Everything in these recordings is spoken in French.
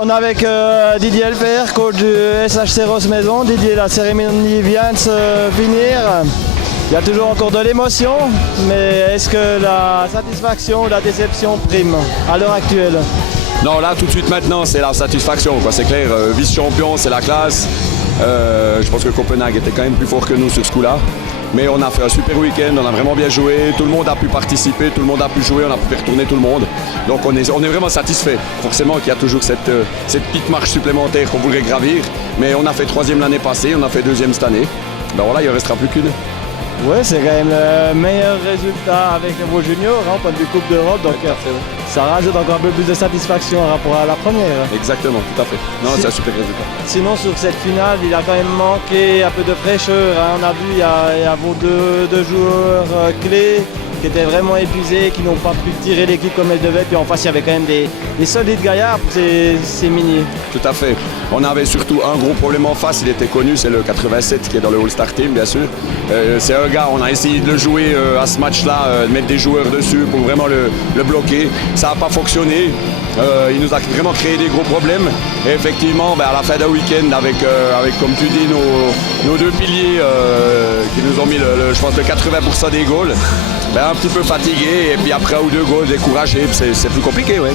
On est avec Didier Elper, coach du SHC Rosse-Maison. Didier, la cérémonie vient de se finir. Il y a toujours encore de l'émotion, mais est-ce que la satisfaction ou la déception prime à l'heure actuelle? Non, là tout de suite maintenant c'est la satisfaction, quoi. C'est clair, vice-champion c'est la classe. Je pense que Copenhague était quand même plus fort que nous sur ce coup-là. Mais on a fait un super week-end, on a vraiment bien joué, tout le monde a pu participer, tout le monde a pu jouer, on a pu faire tourner tout le monde. Donc on est vraiment satisfait. Forcément qu'il y a toujours cette petite marche supplémentaire qu'on voudrait gravir. Mais on a fait 3e l'année passée, on a fait 2e cette année. Ben voilà, il ne restera plus qu'une. Oui, c'est quand même le meilleur résultat avec vos juniors, hein, point de vue Coupe d'Europe. Donc ça rajoute encore un peu plus de satisfaction par rapport à la première. Exactement, tout à fait. Non, c'est un super résultat. Sinon, sur cette finale, il a quand même manqué un peu de fraîcheur. Hein. On a vu, il y a vos deux joueurs clés qui étaient vraiment épuisés, qui n'ont pas pu tirer l'équipe comme elle devait. Puis en face, il y avait quand même des solides gaillards pour ces mini. Tout à fait. On avait surtout un gros problème en face, il était connu, c'est le 87 qui est dans le All-Star Team, bien sûr. C'est un gars, on a essayé de le jouer à ce match-là, de mettre des joueurs dessus pour vraiment le bloquer. Ça n'a pas fonctionné. Il nous a vraiment créé des gros problèmes. Et effectivement, à la fin d'un week-end, avec comme tu dis, nos deux piliers qui nous ont mis, je pense, le 80% des goals, un petit peu fatigués. Et puis après un ou deux goals, découragés, c'est plus compliqué, ouais.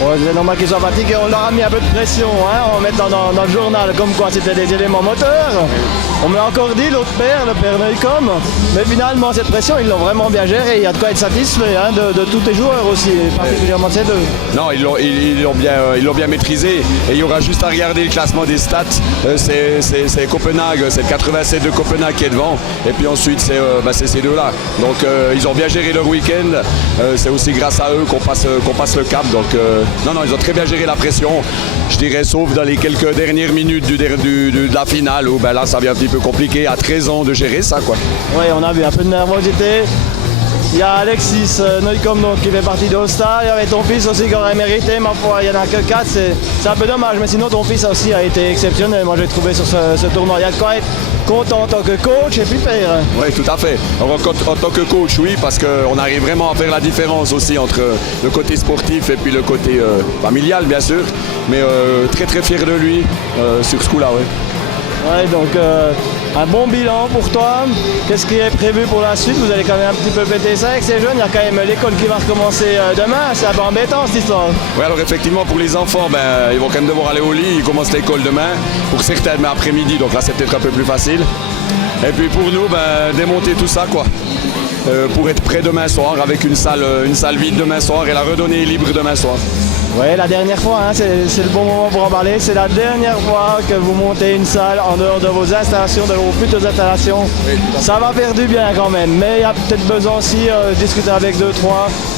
Ouais, c'est normal qu'ils soient fatigués, on leur a mis un peu de pression, hein. On met dans le journal comme quoi c'était des éléments moteurs. On m'a encore dit l'autre père, le père Neucom, mais finalement cette pression ils l'ont vraiment bien gérée, il y a de quoi être satisfait, hein, de tous les joueurs aussi, particulièrement de ces deux. Non, ils l'ont bien maîtrisé et il y aura juste à regarder le classement des stats, c'est Copenhague, c'est le 87 de Copenhague qui est devant et puis ensuite c'est ces deux-là. Donc ils ont bien géré leur week-end, c'est aussi grâce à eux qu'on passe le cap. Donc, non, ils ont très bien géré la pression, je dirais, sauf dans les quelques dernières minutes de la finale où là ça devient un petit peu compliqué à 13 ans de gérer ça, quoi. Oui, on a vu un peu de nervosité. Il y a Alexis Neucom qui fait partie d'All-Star, il y avait ton fils aussi qui aurait mérité, ma foi, il n'y en a que 4, c'est un peu dommage, mais sinon ton fils aussi a été exceptionnel, moi j'ai trouvé sur ce tournoi, il y a de quoi être content en tant que coach et puis père. Oui, tout à fait. En tant que coach, oui, parce qu'on arrive vraiment à faire la différence aussi entre le côté sportif et puis le côté familial, bien sûr, mais très très fier de lui sur ce coup-là, oui. Ouais, donc un bon bilan pour toi. Qu'est-ce qui est prévu pour la suite? Vous allez quand même un petit peu péter ça avec ces jeunes. Il y a quand même l'école qui va recommencer demain. C'est un peu embêtant cette histoire. Oui, alors effectivement pour les enfants, ils vont quand même devoir aller au lit. Ils commencent l'école demain. Pour certains, mais après-midi, donc là c'est peut-être un peu plus facile. Et puis pour nous, démonter tout ça, quoi. Pour être prêt demain soir avec une salle vide demain soir et la redonner libre demain soir. Oui, la dernière fois, hein, c'est le bon moment pour en parler. C'est la dernière fois que vous montez une salle en dehors de vos installations, de vos futures installations. Oui, ça va faire du bien quand même, mais il y a peut-être besoin aussi de discuter avec 2-3,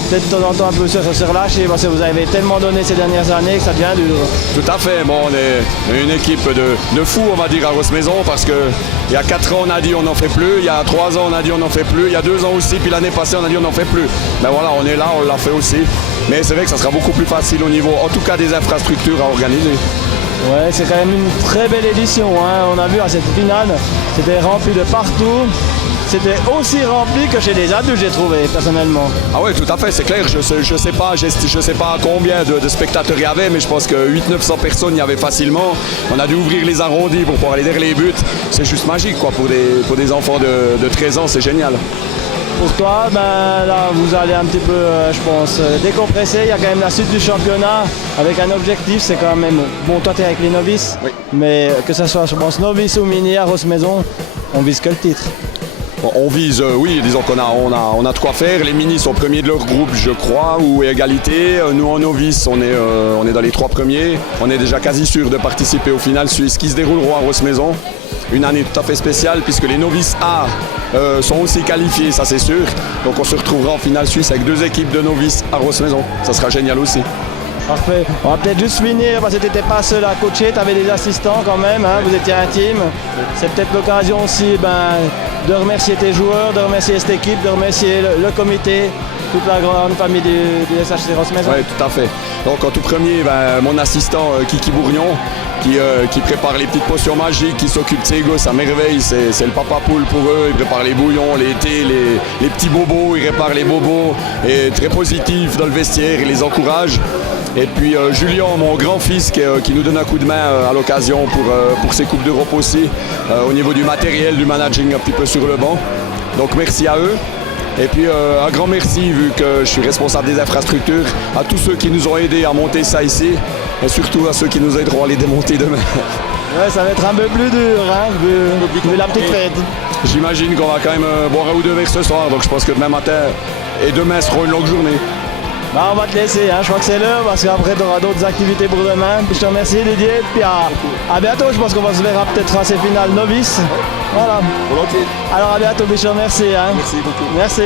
peut-être de temps en temps un peu se relâcher, parce que vous avez tellement donné ces dernières années que ça devient dur. Tout à fait, bon, on est une équipe de fous, on va dire, à Rosse-Maison, parce qu'il y a 4 ans on a dit on n'en fait plus, il y a 3 ans on a dit on n'en fait plus, il y a 2 ans aussi, puis l'année passée on a dit on n'en fait plus. Ben voilà, on est là, on l'a fait aussi. Mais c'est vrai que ça sera beaucoup plus facile au niveau, en tout cas, des infrastructures à organiser. Ouais, c'est quand même une très belle édition, hein. On a vu à cette finale, c'était rempli de partout. C'était aussi rempli que chez les adultes, j'ai trouvé, personnellement. Ah oui, tout à fait, c'est clair. Je sais pas combien de spectateurs il y avait, mais je pense que 800-900 personnes il y avait facilement. On a dû ouvrir les arrondis pour pouvoir aller derrière les buts. C'est juste magique, quoi, pour des enfants de 13 ans, c'est génial. Pour toi, là, vous allez un petit peu, je pense, décompresser. Il y a quand même la suite du championnat avec un objectif, c'est quand même, bon, toi tu es avec les novices, oui. Mais que ce soit, je pense, novice ou mini à Rosse-Maison, on vise que le titre. Bon, on vise, oui, disons qu'on a de quoi faire. Les minis sont premiers de leur groupe, je crois, ou égalité. Nous, en novice, on est dans les 3 premiers. On est déjà quasi sûr de participer aux finales suisses qui se dérouleront à Rosse-Maison. Une année tout à fait spéciale puisque les novices A sont aussi qualifiés, ça c'est sûr. Donc on se retrouvera en finale suisse avec 2 équipes de novices à Rosse-Maison. Ça sera génial aussi. Parfait. On va peut-être juste finir parce que tu n'étais pas seul à coacher, tu avais des assistants quand même, hein, vous étiez un team. C'est peut-être l'occasion aussi de remercier tes joueurs, de remercier cette équipe, de remercier le comité, toute la grande famille du SHC Rosse-Maison. Oui, tout à fait. Donc en tout premier, mon assistant Kiki Bourgnon, qui prépare les petites potions magiques, qui s'occupe de ses gosses à merveille, c'est le papa poule pour eux, il prépare les bouillons, les thés, les petits bobos, il répare les bobos, et très positif dans le vestiaire, il les encourage. Et puis Julien, mon grand-fils, qui nous donne un coup de main à l'occasion pour ces Coupes d'Europe aussi, au niveau du matériel, du managing un petit peu sur le banc. Donc merci à eux. Et puis un grand merci, vu que je suis responsable des infrastructures, à tous ceux qui nous ont aidés à monter ça ici, et surtout à ceux qui nous aideront à les démonter demain. Ouais, ça va être un peu plus dur, hein, vu la petite fête. J'imagine qu'on va quand même boire un ou deux verres ce soir, donc je pense que demain matin et demain sera une longue journée. Bah, on va te laisser, hein. Je crois que c'est l'heure parce qu'après tu auras d'autres activités pour demain. Puis je te remercie Didier, puis à bientôt, je pense qu'on va se verra peut-être à ces finales novices. Voilà. Volontiers. Alors à bientôt, puis je te remercie. Hein. Merci beaucoup. Merci.